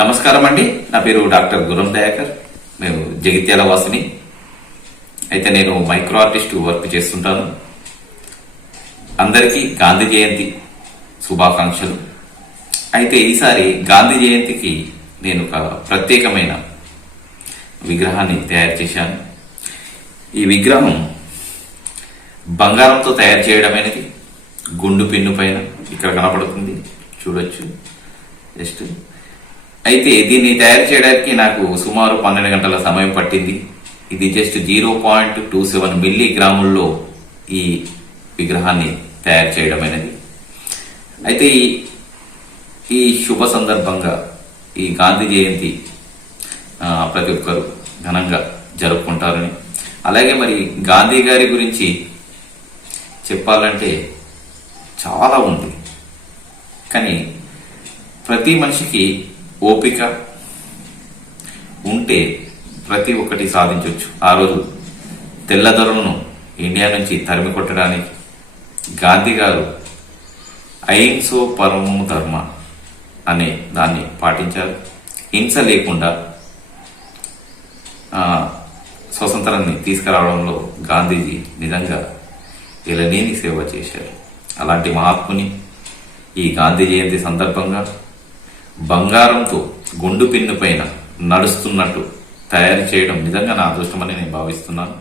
నమస్కారం అండి. నా పేరు డాక్టర్ గురం దయాకర్. మేము జగిత్యాల వాసిని. అయితే నేను మైక్రో ఆర్టిస్ట్ వర్క్ చేస్తుంటాను. అందరికీ గాంధీ జయంతి శుభాకాంక్షలు. అయితే ఈసారి గాంధీ జయంతికి నేను ఒక ప్రత్యేకమైన విగ్రహాన్ని తయారు చేశాను. ఈ విగ్రహం బంగారంతో తయారు చేయడం అనేది గుండు పిన్ను పైన ఇక్కడ కనపడుతుంది, చూడొచ్చు జస్ట్. అయితే దీన్ని తయారు చేయడానికి నాకు సుమారు 12 గంటల సమయం పట్టింది. ఇది జస్ట్ 0.27 మిల్లీగ్రాముల్లో ఈ విగ్రహాన్ని తయారు చేయడం అనేది. అయితే ఈ శుభ సందర్భంగా ఈ గాంధీ జయంతి ప్రతి ఒక్కరు ఘనంగా జరుపుకుంటారని, అలాగే మరి గాంధీ గారి గురించి చెప్పాలంటే చాలా ఉంది. కానీ ప్రతి మనిషికి ఓపిక ఉంటే ప్రతి ఒక్కటి సాధించవచ్చు. ఆ రోజు తెల్లదొరలను ఇండియా నుంచి తరిమి కొట్టడానికి గాంధీ గారు అహింసో పరమో ధర్మ అనే దాన్ని పాటించారు. హింస లేకుండా స్వతంత్రాన్ని తీసుకురావడంలో గాంధీజీ నిజంగా ఎలనేని సేవ చేశారు. అలాంటి మహాత్ముని ఈ గాంధీ జయంతి సందర్భంగా బంగారంతో గుండు పిన్ను పైన నడుస్తున్నట్టు తయారు చేయడం నిజంగా నా అదృష్టమని నేను భావిస్తున్నాను.